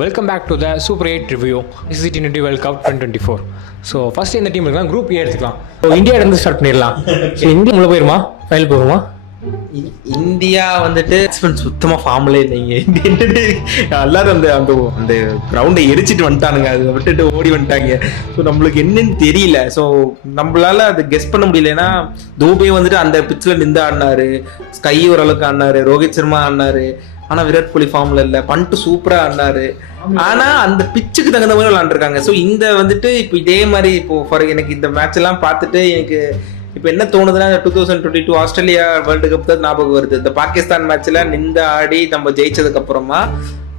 Welcome back to the Super 8 review. This is T20 World Cup 2024. So first இந்த team இருக்கலாம் group A எடுத்துக்கலாம். So இந்தியாவிலேருந்து start பண்ணிடலாம். So India உள்ள போயிருமா ஃபைனல் போகுமா? இந்தியா வந்துட்டு சுத்தமாக ஃபார்ம்லே இல்லைங்க. எல்லாரும் அந்த அந்த அந்த கிரவுண்டை எரிச்சிட்டு வந்துட்டானுங்க, அதை விட்டுட்டு ஓடி வந்துட்டாங்க. ஸோ நம்மளுக்கு என்னன்னு தெரியல. ஸோ நம்மளால அதை கெஸ் பண்ண முடியல. ஏன்னா தூபே வந்துட்டு அந்த பிச்சில் நின்று ஆடினாரு, ஸ்கை ஓரளவுக்கு ஆடினாரு, ரோஹித் சர்மா ஆடினாரு. ஆனா விராட் கோலி ஃபார்ம்ல இல்ல, பண்ட் சூப்பரா ஆடினாரு. ஆனா அந்த பிச்சுக்கு தகுந்த மாதிரி விளாண்டுருக்காங்க. ஸோ இந்த வந்துட்டு இப்போ இதே மாதிரி இப்போ ஃபார் எனக்கு இந்த மேட்ச் எல்லாம் பார்த்துட்டு எனக்கு இப்போ என்ன தோணுதுன்னா 2022 ஆஸ்திரேலியா வேர்ல்டு கப் தான் ஞாபகம் வருது. இந்த பாகிஸ்தான் மேட்ச்ல நின்று ஆடி நம்ம ஜெயிச்சதுக்கு அப்புறமா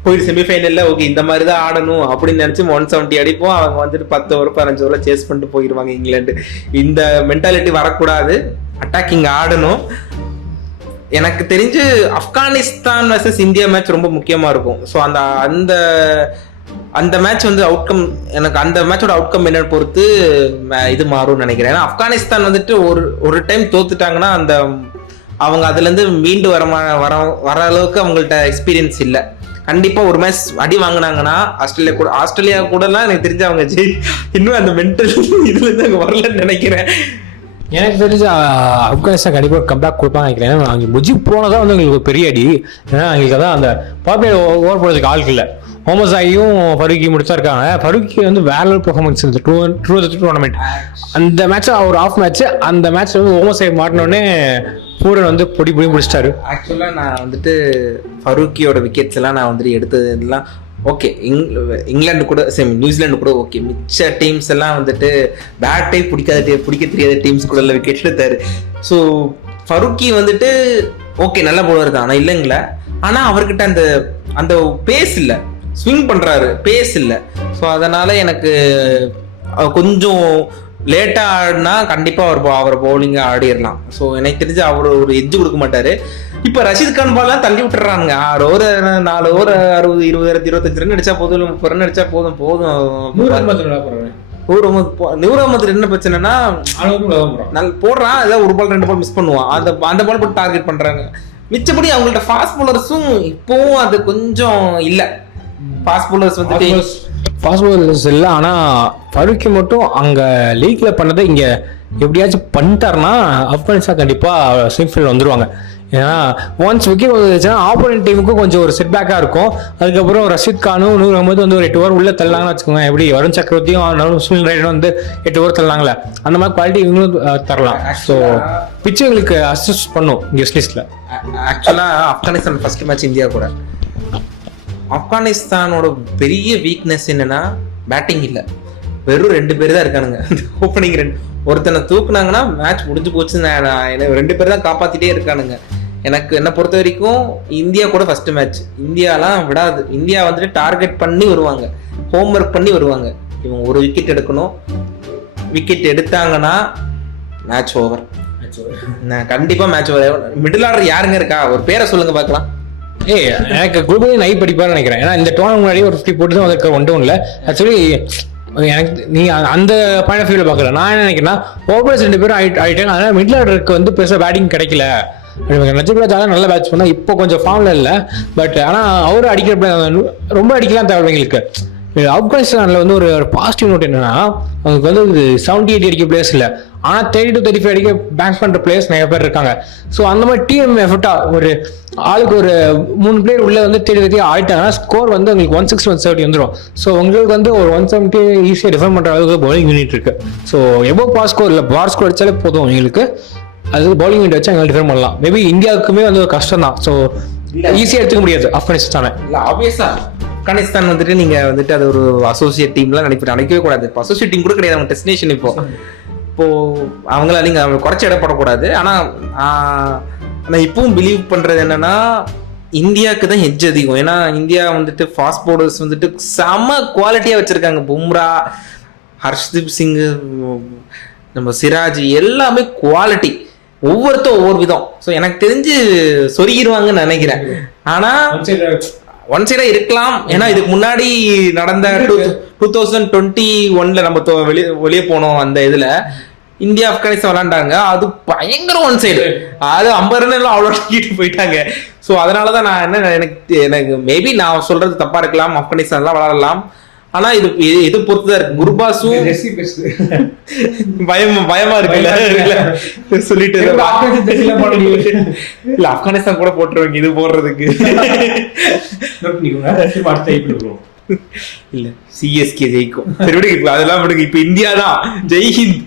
போயிட்டு செமிஃபைனல்ல ஓகே இந்த மாதிரி தான் ஆடணும் அப்படின்னு நினைச்சு 170 அடிப்போம். அவங்க வந்துட்டு 10 ஓவர் 15 ஓவர் சேஸ் பண்ணிட்டு போயிடுவாங்க இங்கிலாந்து. இந்த மென்டாலிட்டி வரக்கூடாது, அட்டாக்கிங் ஆடணும். எனக்கு தெரிஞ்சு ஆப்கானிஸ்தான் வர்சஸ் இந்தியா மேட்ச் ரொம்ப முக்கியமா இருக்கும். ஸோ அந்த அந்த அந்த மேட்ச் வந்து அவுட்கம், எனக்கு அந்த மேட்சோட அவுட்கம் என்னன்னு பொறுத்து இது மாறும்னு நினைக்கிறேன். ஏன்னா ஆப்கானிஸ்தான் வந்துட்டு ஒரு டைம் தோத்துட்டாங்கன்னா அந்த அவங்க அதுல இருந்து மீண்டு வர அளவுக்கு அவங்கள்ட்ட எக்ஸ்பீரியன்ஸ் இல்லை. கண்டிப்பா ஒரு மேட்ச் அடி வாங்கினாங்கன்னா ஆஸ்திரேலியா கூடலாம் எனக்கு தெரிஞ்சு அவங்க இன்னும் அந்த மென்டல் இதுல இருந்து அங்கே வரலன்னு நினைக்கிறேன். எனக்கு தெரிஞ்ச ஆப்கானிஸ்தான் கண்டிப்பாக கம்பேக் கொடுப்பாங்க நினைக்கிறேன். ஏன்னா அங்கே முஜிப் போனதான் வந்து எங்களுக்கு பெரிய அடி. ஏன்னா அவங்களுக்கு அதான் அந்த பாப்புலர் ஓவர் போடுறதுக்கு ஆளுக்கு இல்லை. ஹோமசாயும் ஃபருக்கி முடிச்சா இருக்காங்க. ஃபருக்கி வந்து வேற பெர்ஃபார்மன்ஸ் இருந்தது டூர்னமெண்ட். அந்த மேட்ச் ஒரு ஆஃப் மேட்ச், அந்த மேட்ச் வந்து ஹோமசாய் மாட்டினோடனே பூரன் வந்து பொடி முடிச்சிட்டாரு. ஆக்சுவலாக நான் வந்துட்டு ஃபருக்கியோட விக்கெட்ஸ் எல்லாம் நான் வந்துட்டு எடுத்ததுலாம் ஓகே. இங்கிலாந்து கூட சரி, நியூசிலாந்து கூட ஓகே. மிச்ச டீம்ஸ் எல்லாம் வந்துட்டு பேட்டே பிடிக்க தெரியாத டீம்ஸ் கூட எல்லாம் விக்கெட் எடுத்தாரு. ஸோ ஃபருக்கி வந்துட்டு ஓகே நல்ல போலர் தான், ஆனால் இல்லைங்களா. ஆனால் அவர்கிட்ட அந்த அந்த பேஸ் இல்லை, ஸ்விங் பண்ணுறாரு, பேஸ் இல்லை. ஸோ அதனால எனக்கு கொஞ்சம் லேட்டாக ஆடினா கண்டிப்பாக அவர் பவுலிங்காக ஆடிடலாம். ஸோ எனக்கு தெரிஞ்சு அவர் ஒரு எட்ஜ் கொடுக்க மாட்டார். இப்போ ரஷீத் கான் பால்லாம் தள்ளி விட்டுறானுங்க. 6 ஓவர் 4 ஓவர் 60 20 25 ரன் அடிச்சா போதும், 30 ரன் அடிச்சா போதும். 100 என்ன பிரச்சனைனா போடுறான், ஏதாவது ஒரு பால் 2 பால் மிஸ் பண்ணுவான். அந்த பால் போட்டு டார்கெட் பண்றாங்க. மிச்சபடி அவங்கள்ட்ட ஃபாஸ்ட் பவுலர்ஸும் இப்போவும் அது கொஞ்சம் இல்லை. ஃபாஸ்ட் பவுலர்ஸ் வந்துட்டு ஃபாஸ்ட் பவுலர்ஸ் இல்லை. ஆனால் ஃபருக்கி மட்டும் அங்கே லீக்ல பண்ணதை இங்கே எப்படியாச்சும் பண்ணிட்டாருன்னா ஆப்கானிஸ்தான் கண்டிப்பாக செமிஃபைனல் வந்துருவாங்க. ஏன்னா ஒன்ஸ் விக்கெட் வந்துச்சுன்னா ஆப்போனன்ட் டீமுக்கும் கொஞ்சம் ஒரு செட்பேக்காக இருக்கும். அதுக்கப்புறம் ரஷீத் கானும் நூர் அகமது வந்து ஒரு 8 ஓவர் உள்ள தள்ளாங்கன்னு வச்சுக்கோங்க. எப்படி வருண் சக்கரவர்த்தியும் சுனில் ரைடும் வந்து 8 ஓவர் தள்ளாங்களே, அந்த மாதிரி குவாலிட்டி இவங்களும் தரலாம். ஸோ பிச்சு எங்களுக்கு அசிஸ்ட் பண்ணும் கெஸ்ட் லிஸ்ட்ல. ஆக்சுவலாக ஆப்கானிஸ்தான் ஃபர்ஸ்ட் மேட்ச் இந்தியா கூட. ஆப்கானிஸ்தானோட பெரிய வீக்னஸ் என்னன்னா பேட்டிங் இல்லை, வெறும் 2 பேர் தான் இருக்கானுங்க ஓப்பனிங். ஒருத்தனை தூக்குனாங்கன்னா மேட்ச் முடிஞ்சு போச்சு. 2 பேர் தான் காப்பாத்திட்டே இருக்கானுங்க. எனக்கு என்ன பொறுத்த வரைக்கும் இந்தியா கூட ஃபர்ஸ்ட் மேட்ச் இந்தியாலாம் விடாது. இந்தியா வந்துட்டு டார்கெட் பண்ணி வருவாங்க, ஹோம் ஒர்க் பண்ணி வருவாங்க. இவங்க ஒரு விக்கெட் எடுக்கணும், விக்கெட் எடுத்தாங்கன்னா மேட்ச் ஓவர். கண்டிப்பா மேட்ச் ஓவர். மிடில் ஆர்டர் யாருங்க இருக்கா, ஒரு பேரை சொல்லுங்க பார்க்கலாம். எனக்கு குரூப் நை படிப்பான்னு நினைக்கிறேன். ஏன்னா இந்த டோர்னமெண்ட் முன்னாடி ஒரு 50 போட்டு தான் வந்து 1 டவுன்ல. ஆக்சுவலி எனக்கு நீங்க அந்த பாயிண்ட் ஆஃப் வியூல பார்க்கல. நான் என்ன நினைக்கிறேன்னா ஓவர்ஸ் 2 பேரும் ஆயிட்டாங்க. அதனால மிடில் ஆர்டருக்கு வந்து பெருசாக பேட்டிங் கிடைக்கல. நஜிபுல்லா நல்ல பேட்ச் பண்ணா, இப்போ கொஞ்சம் ஃபார்ம்ல இல்லை. பட் ஆனால் அவரும் அடிக்கிற ரொம்ப அடிக்கலாம் தேவை எங்களுக்கு. ஆப்கானிஸ்தான்ல வந்து ஒரு பாசிட்டிவ் நோட் என்னன்னா, அவங்களுக்கு வந்து 78 அடிக்க பிளேயர்ஸ் இல்லை, ஆனால் 30 to 35 அடிக்க பேங்க் பண்ற பிளேயர்ஸ் நிறைய பேர் இருக்காங்க. ஸோ அந்த மாதிரி டீம் எஃபர்ட்டா ஒரு ஆளுக்கு ஒரு 3 பிளேயர் உள்ள வந்து 30 ஆயிட்டாங்கன்னா ஸ்கோர் வந்து உங்களுக்கு 160 170 வந்துடும். ஸோ உங்களுக்கு வந்து ஒரு 170 ஈஸியாக டிஃபெண்ட் பண்ற அளவுக்கு பவுலிங் யூனிட் இருக்கு. ஸோ எபோ பாஸ் ஸ்கோர் இல்லை, பார் ஸ்கோர் அடிச்சாலே போதும் எங்களுக்கு. அது பவுலிங் யூனிட் வச்சு எங்களுக்கு டிஃபெண்ட் பண்ணலாம். மேபி இந்தியாவுக்குமே வந்து ஒரு கஷ்டம் தான். ஸோ ஈஸியாக எடுத்துக்க முடியாது ஆப்கானிஸ்தானை. இல்லை ஆப்வியஸா ஆப்கானிஸ்தான் வந்துட்டு நீங்க வந்துட்டு அது ஒரு அசோசியேட் டீம்லாம் நினைக்கவே கூடாது. இப்போ அசோசியேட் டீம் கூட கிடையாது, அவங்க டெஸ்டினேஷன். இப்போ அவங்கள நீங்க குறைச்சி இடப்படக்கூடாது. ஆனா இப்பவும் பிலீவ் பண்றது என்னன்னா இந்தியாவுக்கு தான் ஹெட்ஜ் அதிகம். ஏன்னா இந்தியா வந்துட்டு ஃபாஸ்ட் பவுலர்ஸ் வந்துட்டு செம குவாலிட்டியா வச்சிருக்காங்க. பும்ரா, ஹர்ஷ்தீப் சிங், நம்ம சிராஜ் எல்லாமே குவாலிட்டி, ஒவ்வொருத்தரும் ஒவ்வொரு விதம். ஸோ எனக்கு தெரிஞ்சு சொருகிடுவாங்கன்னு நினைக்கிறேன். ஆனா ஒன் சைடா இருக்கலாம். ஏன்னா இதுக்கு முன்னாடி நடந்த 2021 நம்ம வெளியே போனோம். அந்த இதுல இந்தியா ஆப்கானிஸ்தான் விளையாண்டாங்க, அது பயங்கர ஒன் சைடு, அது 50 ரன் எல்லாம் அவ்வளோ தூக்கிட்டு போயிட்டாங்க. ஸோ அதனாலதான் நான் என்ன எனக்கு மேபி நான் சொல்றது தப்பா இருக்கலாம், ஆப்கானிஸ்தான் தான் விளையாடலாம், ஆனா இது பொறுத்துதான் இருக்கு. குர்பாஸும் பயமா இருக்குல்ல சொல்லிட்டு இல்ல ஆப்கானிஸ்தான் கூட போட்டுருவாங்க இது போடுறதுக்கு. இல்ல சிஎஸ்கே ஜெயிக்கும், சரி விடுங்க, இப்ப அதெல்லாம் விடுங்க, இப்ப இந்தியா தான். ஜெய் ஹிந்த்.